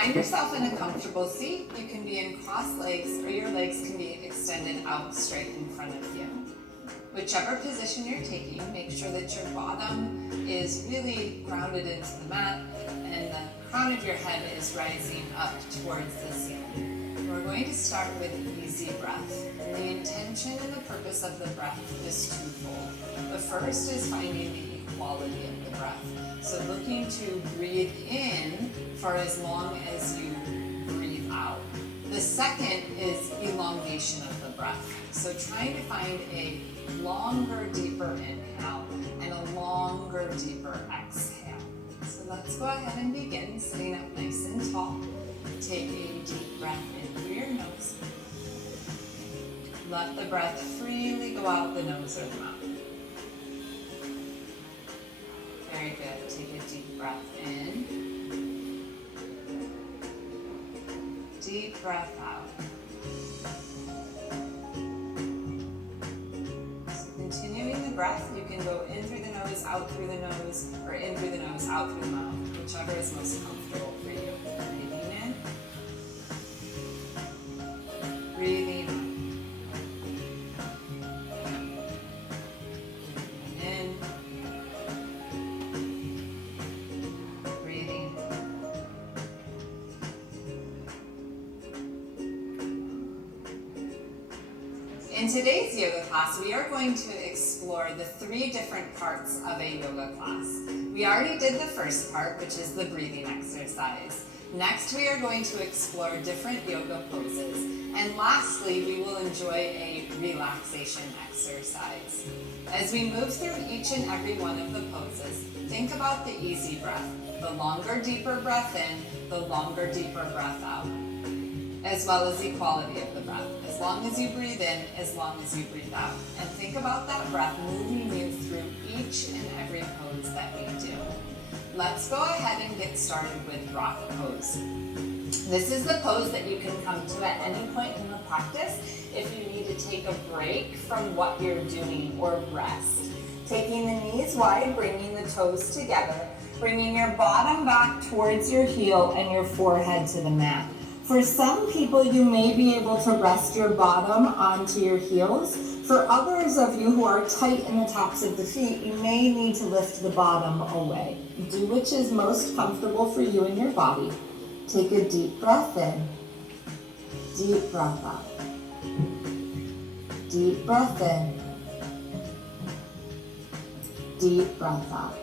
Find yourself in a comfortable seat. You can be in crossed legs, or your legs can be extended out straight in front of you. Whichever position you're taking, make sure that your bottom is really grounded into the mat and the crown of your head is rising up towards the ceiling. We're going to start with easy breath. And the intention and the purpose of the breath is twofold. The first is finding the equality of the breath. So looking to breathe in for as long as you breathe out. The second is elongation of the breath. So trying to find a longer, deeper inhale and a longer, deeper exhale. So let's go ahead and begin sitting up nice and tall. Take a deep breath in through your nose. Let the breath freely go out the nose or the mouth. Very good. Take a deep breath in. Deep breath out. So continuing the breath, you can go in through the nose, out through the nose, or in through the nose, out through the mouth, whichever is most comfortable for you. Breathing in. Breathing out. In today's yoga class, we are going to explore the 3 different parts of a yoga class. We already did the first part, which is the breathing exercise. Next, we are going to explore different yoga poses. And lastly, we will enjoy a relaxation exercise. As we move through each and every one of the poses, think about the easy breath. The longer, deeper breath in, the longer, deeper breath out. As well as the quality of the breath. As long as you breathe in, as long as you breathe out. And think about that breath moving you through each and every pose that we do. Let's go ahead and get started with rock pose. This is the pose that you can come to at any point in the practice if you need to take a break from what you're doing or rest. Taking the knees wide, bringing the toes together, bringing your bottom back towards your heel and your forehead to the mat. For some people, you may be able to rest your bottom onto your heels. For others of you who are tight in the tops of the feet, you may need to lift the bottom away. Do which is most comfortable for you and your body. Take a deep breath in. Deep breath out. Deep breath in. Deep breath out.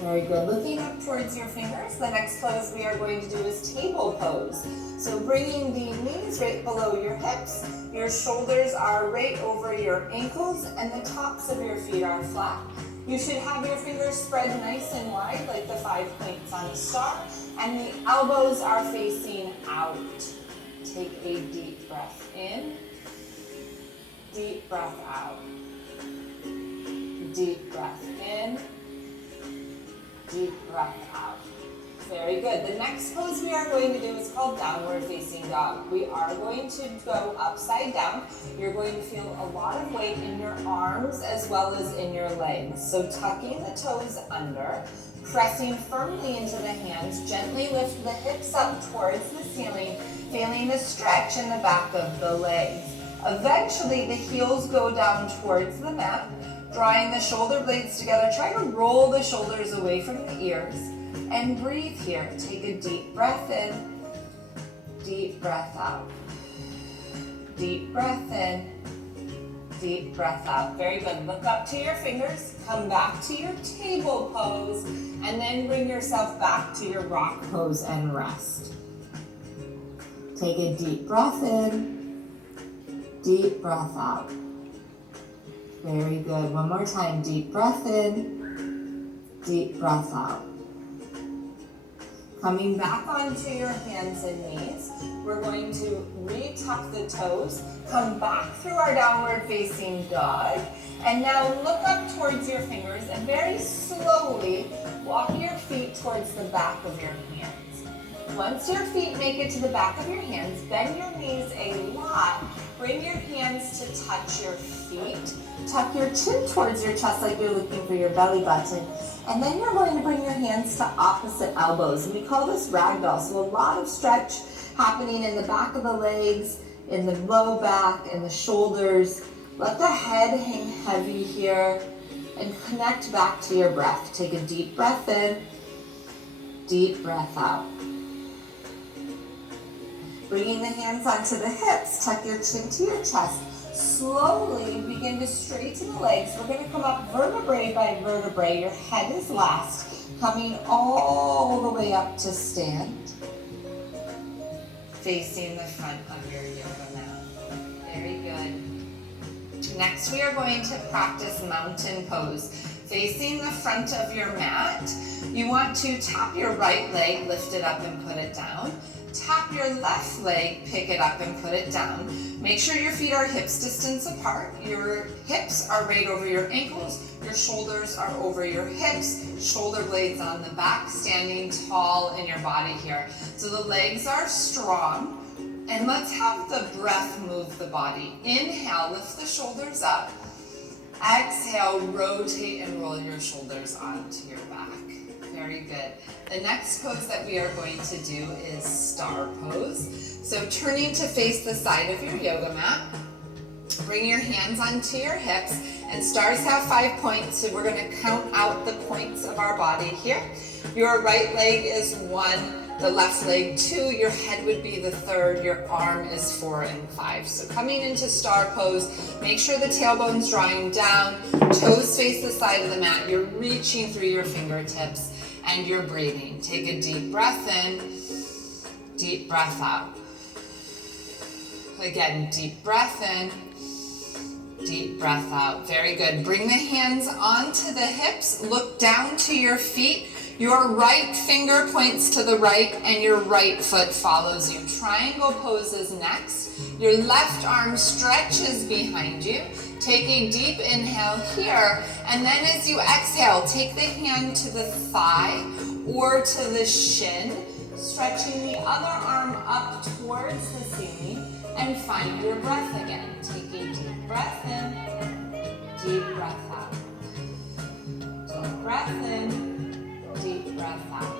Very good. Looking up towards your fingers, the next pose we are going to do is table pose. So bringing the knees right below your hips, your shoulders are right over your ankles, and the tops of your feet are flat. You should have your fingers spread nice and wide like the 5 points on a star, and the elbows are facing out. Take a deep breath in, deep breath out, deep breath in, deep breath out. Very good. The next pose we are going to do is called downward facing dog. We are going to go upside down. You're going to feel a lot of weight in your arms as well as in your legs. So tucking the toes under, pressing firmly into the hands, gently lift the hips up towards the ceiling, feeling a stretch in the back of the legs. Eventually the heels go down towards the mat. Drawing the shoulder blades together, try to roll the shoulders away from the ears and breathe here. Take a deep breath in, deep breath out. Deep breath in, deep breath out. Very good. Look up to your fingers, come back to your table pose, and then bring yourself back to your rock pose and rest. Take a deep breath in, deep breath out. Very good. One more time. Deep breath in, deep breath out. Coming back onto your hands and knees, we're going to re-tuck the toes, come back through our downward facing dog, and now look up towards your fingers and very slowly walk your feet towards the back of your hands. Once your feet make it to the back of your hands, bend your knees a lot. Bring your hands to touch your feet. Tuck your chin towards your chest like you're looking for your belly button. And then you're going to bring your hands to opposite elbows. And we call this ragdoll. So a lot of stretch happening in the back of the legs, in the low back, in the shoulders. Let the head hang heavy here and connect back to your breath. Take a deep breath in, deep breath out. Bringing the hands onto the hips, tuck your chin to your chest. Slowly begin to straighten the legs. We're going to come up vertebrae by vertebrae. Your head is last, coming all the way up to stand, facing the front of your yoga mat. Very good. Next, we are going to practice mountain pose. Facing the front of your mat, you want to tap your right leg, lift it up and put it down. Tap your left leg, pick it up and put it down. Make sure your feet are hips distance apart. Your hips are right over your ankles. Your shoulders are over your hips. Shoulder blades on the back, standing tall in your body here. So the legs are strong. And let's have the breath move the body. Inhale, lift the shoulders up. Exhale, rotate and roll your shoulders onto your back. Very good. The next pose that we are going to do is star pose. So turning to face the side of your yoga mat, bring your hands onto your hips, and stars have 5 points, so we're going to count out the points of our body here. Your right leg is 1, the left leg 2, your head would be the 3rd, your arm is 4 and 5. So coming into star pose, make sure the tailbone's drawing down, toes face the side of the mat, you're reaching through your fingertips, and you're breathing. Take a deep breath in, deep breath out. Again, deep breath in, deep breath out. Very good. Bring the hands onto the hips, look down to your feet. Your right finger points to the right and your right foot follows you. Triangle pose is next. Your left arm stretches behind you. Take a deep inhale here, and then as you exhale, take the hand to the thigh or to the shin, stretching the other arm up towards the ceiling, and find your breath again. Take a deep breath in, deep breath out. Deep breath in, deep breath out.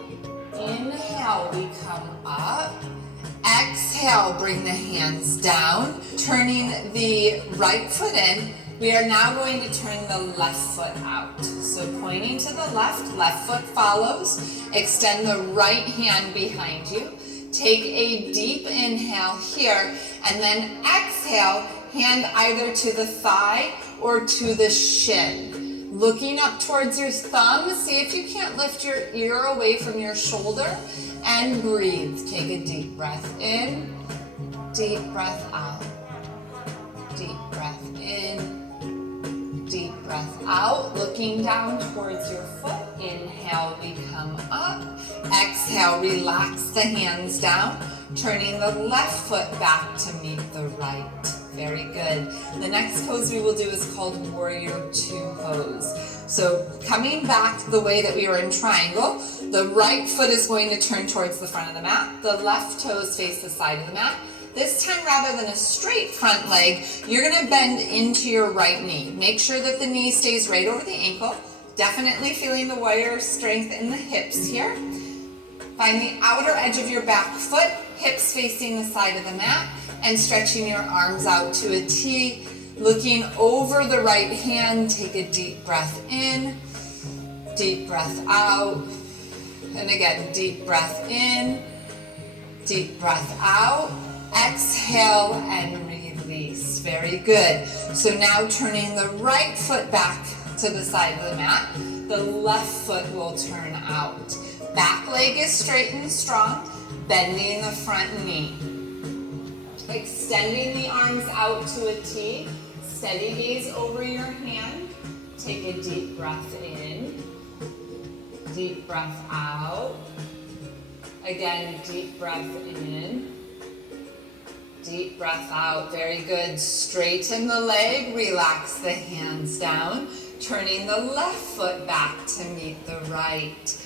Inhale, we come up. Exhale, bring the hands down, turning the right foot in. We are now going to turn the left foot out. So pointing to the left foot follows. Extend the right hand behind you. Take a deep inhale here, and then exhale, hand either to the thigh or to the shin. Looking up towards your thumb, see if you can't lift your ear away from your shoulder, and breathe. Take a deep breath in, deep breath out. Deep breath in, deep breath out. Looking down towards your foot. Inhale, we come up. Exhale, relax the hands down. Turning the left foot back to meet the right. Very good. The next pose we will do is called Warrior 2 pose. So coming back the way that we were in triangle, the right foot is going to turn towards the front of the mat. The left toes face the side of the mat. This time, rather than a straight front leg, you're going to bend into your right knee. Make sure that the knee stays right over the ankle. Definitely feeling the warrior strength in the hips here. Find the outer edge of your back foot, hips facing the side of the mat, and stretching your arms out to a T. Looking over the right hand, take a deep breath in, deep breath out, and again, deep breath in, deep breath out. Exhale and release. Very good. So now turning the right foot back to the side of the mat, the left foot will turn out. Back leg is straight and strong, bending the front knee. Extending the arms out to a T. Steady gaze over your hand. Take a deep breath in. Deep breath out. Again, deep breath in. Deep breath out. Very good. Straighten the leg. Relax the hands down. Turning the left foot back to meet the right.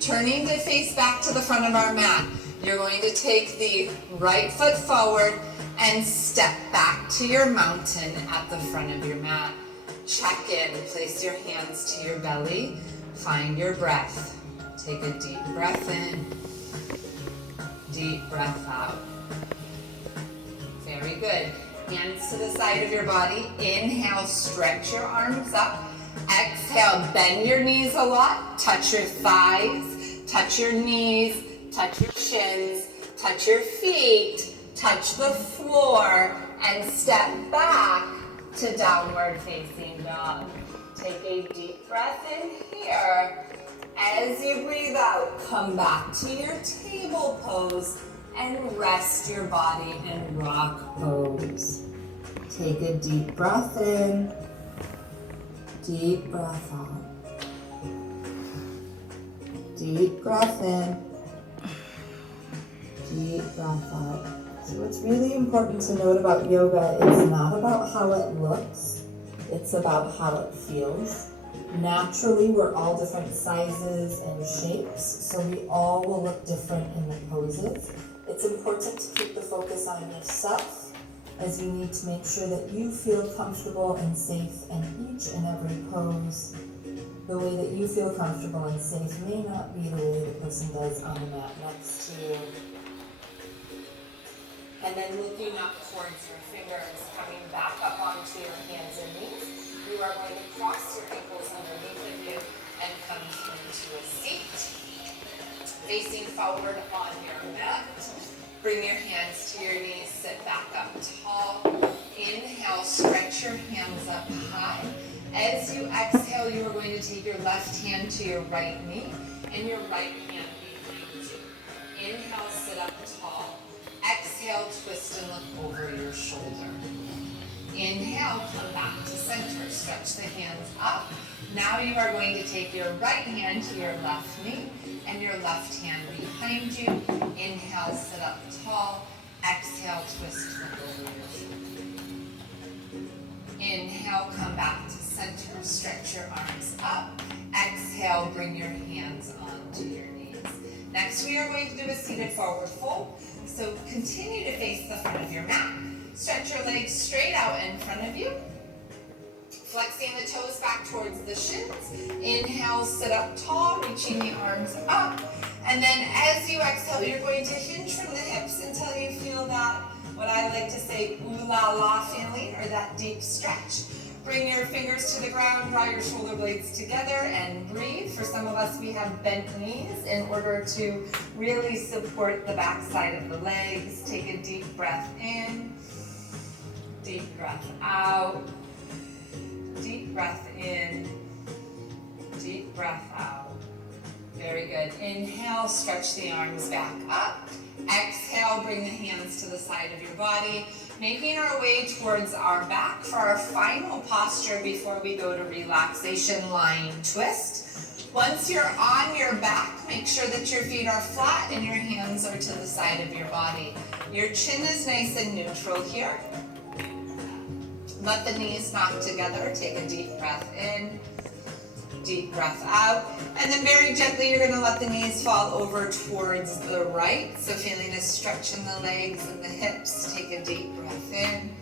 Turning the face back to the front of our mat. You're going to take the right foot forward and step back to your mountain at the front of your mat. Check in, place your hands to your belly, find your breath. Take a deep breath in, deep breath out. Very good. Hands to the side of your body. Inhale, stretch your arms up. Exhale, bend your knees a lot. Touch your thighs, touch your knees, touch your shins, touch your feet, touch the floor, and step back to downward facing dog. Take a deep breath in here. As you breathe out, come back to your table pose and rest your body in rock pose. Take a deep breath in, deep breath out. Deep breath in, deep breath out. So what's really important to note about yoga is not about how it looks, it's about how it feels. Naturally, we're all different sizes and shapes, so we all will look different in the poses. It's important to keep the focus on yourself, as you need to make sure that you feel comfortable and safe in each and every pose. The way that you feel comfortable and safe may not be the way the person does on the mat next to you. And then looking up towards your fingers, coming back up onto your hands and knees. You are going to cross your ankles underneath of you and come into a seat. Facing forward on your mat. Bring your hands to your knees, sit back up tall. Inhale, stretch your hands up high. As you exhale, you are going to take your left hand to your right knee and your right hand behind you. Inhale, sit up tall. Exhale, twist and look over your shoulder. Inhale, come back to center. Stretch the hands up. Now you are going to take your right hand to your left knee and your left hand behind you. Inhale, sit up tall. Exhale, twist, look over your shoulder. Inhale, come back to center. Stretch your arms up. Exhale, bring your hands onto your knees. Next, we are going to do a seated forward fold. So continue to face the front of your mat. Stretch your legs straight out in front of you. Flexing the toes back towards the shins. Inhale, sit up tall, reaching the arms up. And then as you exhale, you're going to hinge from the hips until you feel that, what I like to say, ooh la la feeling, or that deep stretch. Bring your fingers to the ground, draw your shoulder blades together, and breathe. For some of us, we have bent knees in order to really support the back side of the legs. Take a deep breath in, deep breath out, deep breath in, deep breath out. Very good. Inhale, stretch the arms back up. Exhale, bring the hands to the side of your body. Making our way towards our back for our final posture before we go to relaxation lying twist. Once you're on your back, make sure that your feet are flat and your hands are to the side of your body. Your chin is nice and neutral here. Let the knees knock together. Take a deep breath in, deep breath out. And then very gently, you're going to let the knees fall over towards the right. So feeling a stretch in the legs and the hips. Take a deep breath in,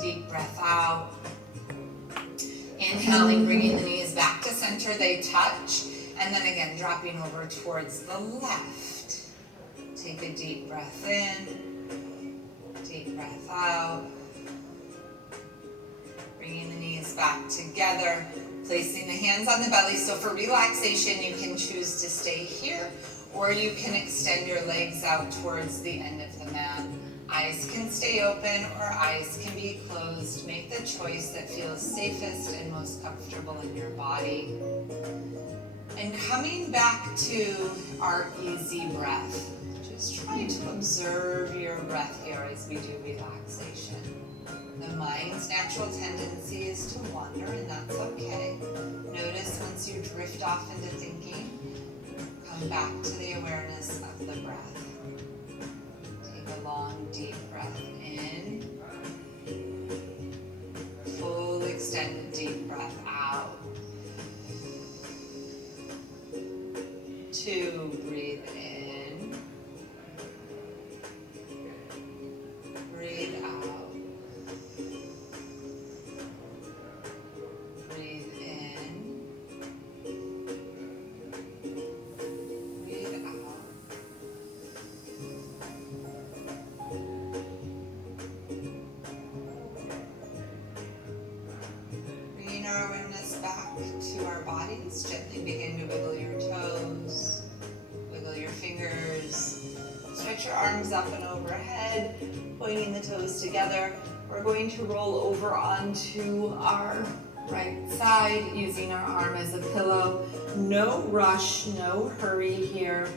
deep breath out. Inhaling, bringing the knees back to center, they touch. And then again, dropping over towards the left. Take a deep breath in, deep breath out. Bringing the knees back together, placing the hands on the belly. So for relaxation, you can choose to stay here, or you can extend your legs out towards the end of the mat. Eyes can stay open or eyes can be closed. Make the choice that feels safest and most comfortable in your body. And coming back to our easy breath, just try to observe your breath here as we do relaxation. The mind's natural tendency is to wander, and that's okay. Notice once you drift off into thinking, come back to the awareness of the breath. Take a long, deep breath in. Full, extended, deep breath out. 2. 2, breathe in. Breathe out. Breathe in. Breathe out. Bringing our awareness back to our bodies. Gently begin to wiggle your toes. Wiggle your fingers. Stretch your arms up and overhead, pointing the toes together. We're going to roll over onto our right side, using our arm as a pillow. No rush, no hurry here.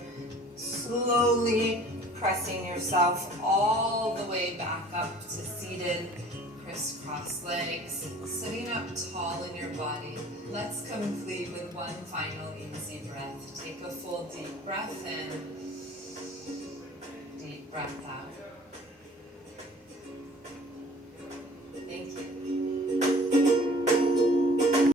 Slowly pressing yourself all the way back up to seated. Crisscross legs, sitting up tall in your body. Let's complete with one final easy breath. Take a full deep breath in, deep breath out.